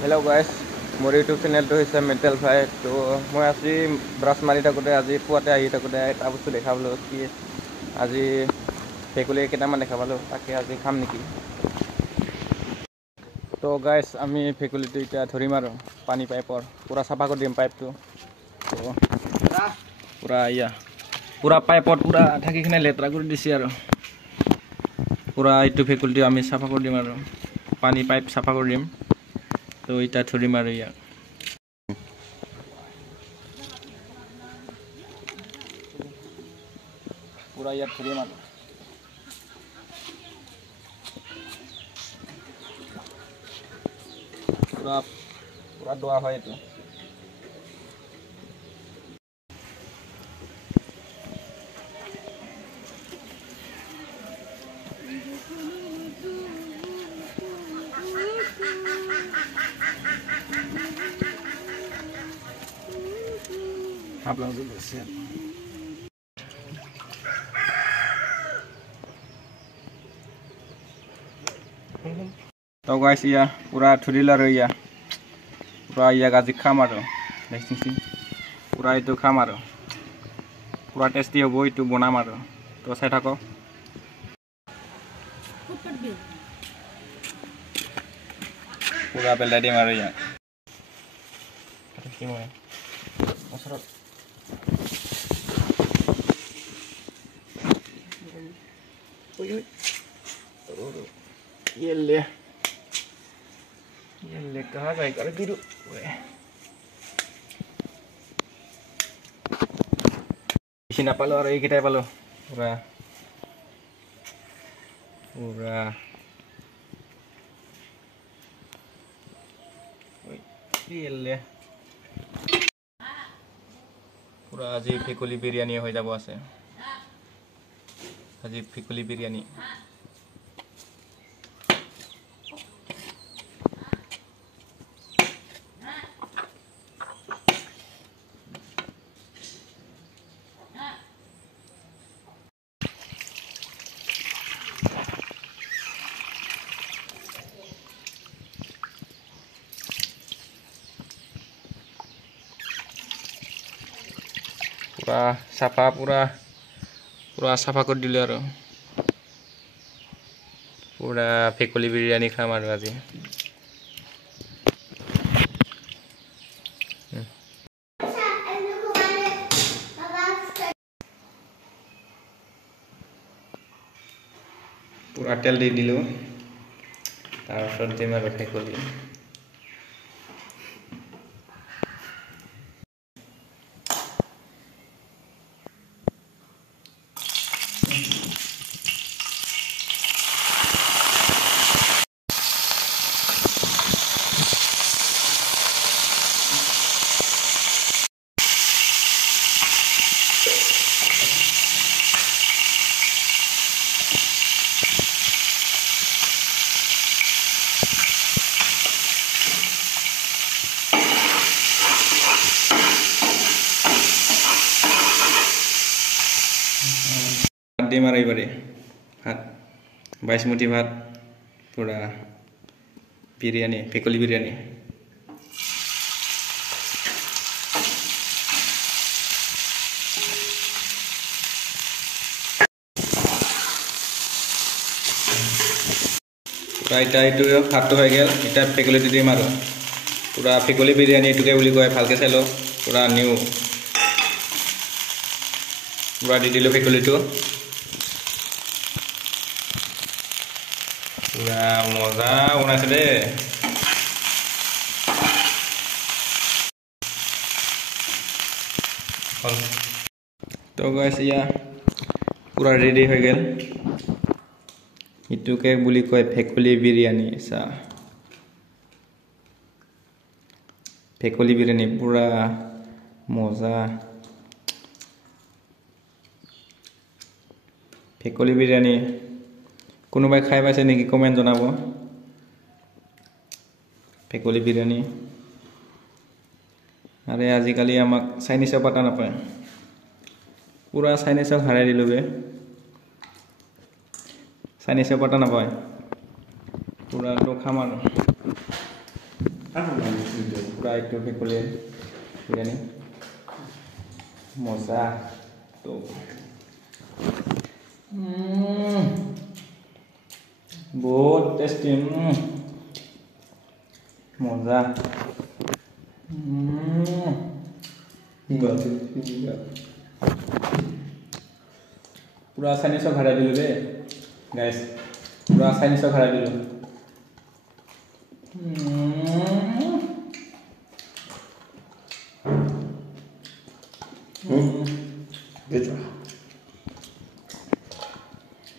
Hello guys, মোৰ YouTube চেনেলটো হৈছে মেণ্টেল ফাইট। তো মই আজি ব্ৰাছ মাৰি থাকোঁতে আজি পুৱাতে আহি থাকোঁতে এটা বস্তু দেখা পালোঁ কি আজি ভেকুলী কেইটামান দেখা পালোঁ, তাকে আজি খাম নেকি। তো গাইছ আমি ভেকুলীটো এতিয়া ধৰিম আৰু পানী পাইপৰ পূৰা চাফা কৰি দিম পাইপটো। পূৰা পূৰা পাইপত পূৰা থাকি কিনে লেতেৰা কৰি দিছে আৰু পূৰা এইটো ভেকুলীটো আমি চাফা কৰি দিম আৰু পানী পাইপ চাফা কৰি দিম। তো এতিয়া ধৰিম আৰু ইয়াক পূৰা ইয়াত ধৰিম আৰু পূৰা দোৱা হয় এইটো। आप लोग देखिए तो गाइस या पूरा थुरिल और या पूरा या गाजी खाम और देखिए पूरा ये तो खाम और पूरा टेस्टी हो गई तो बना मारो तो से थको पूरा बेला दे मारो या ये कहाँ जाए कर दिरू इसी ना पालो और एक ही टाइप पालो पूरा पूरा ये ले पूरा आज फेकुली बिरयानी हो जाबो আছে আজি फेकुली बिरयानी पूरा साफा पूरा साफा कर दिले और पूरा फेकुली बिरयानी खाम और आज पूरा तेल दे दिलो तार पाছত दिम और फेकुली दिम और ये भात 22 मुठी भात पूरा बिरयानी फेकुली बिरयानी पूरा इटा ये भात हो गया इटा फेकुली दिम और पूरा फेकुली बिरयानी ये कय भालके चाइ लो पूरा निउ पूरा दी दिलो फेकुली पूरा मजा बनाइছে दे तो गाइस या पूरा रेडी हो गेल इटुके बुली कय फेकुली बिरयानी सा फेकुली बिरयानी पूरा मजा फेकुली बिरयानी কোনোবাই খাই পাইছে নেকি কমেন্ট জনাব फेकुली बिरयानी আরে আজিকালি আমাক চাইনিজৰ পাতা নাপায় পুৰা চাইনিজক হাৰাই দিলো বে চাইনিজৰ পাতা নাপায় পুৰা তো খাম আৰু पूरा एक टोपी खोले बिरयानी मजा तो बहुत टेस्टी मजा पूरा चाइनीज भाड़ा दिलो दे गाइस पूरा चाइनीज भाड़ा दिलो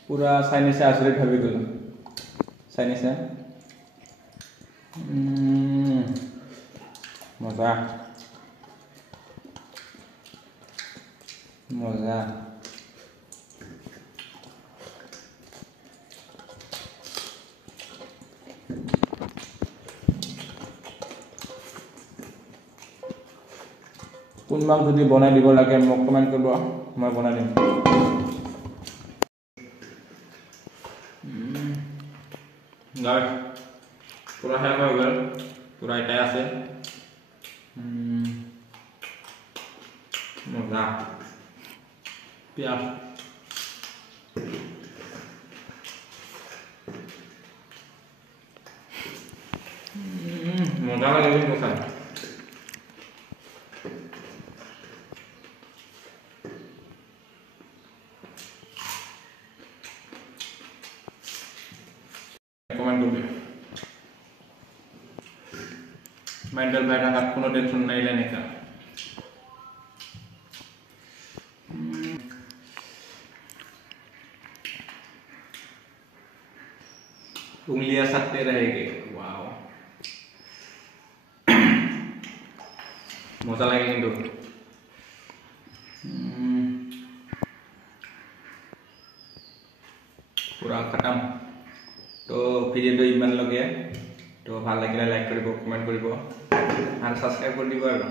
पूरा चाइनीज आसुरी भाबी गलो चाइनीज मजा मजा কোনবাক যদি বনাই দিব লাগে মোক কমেন্ট কৰিব মই বনাই দিম গাইস পুরা হ্যাঁ হয়ে গেল পুরা এটাই আছে মজা পেঁয়াজ মজা লাগে কিন্তু খাই कमेंट करबे मेंटल बैठा का कोनो टेंशन नहीं लेने का उंगलियां सकते रहेंगे वाओ मजा लगे किंतु पूरा खत्म तो ভিডিওটো ইমান লগে তো ভাল লাগিলে লাইক কৰিব কমেন্ট কৰিব আৰু সাবস্ক্ৰাইব কৰি দিব আৰু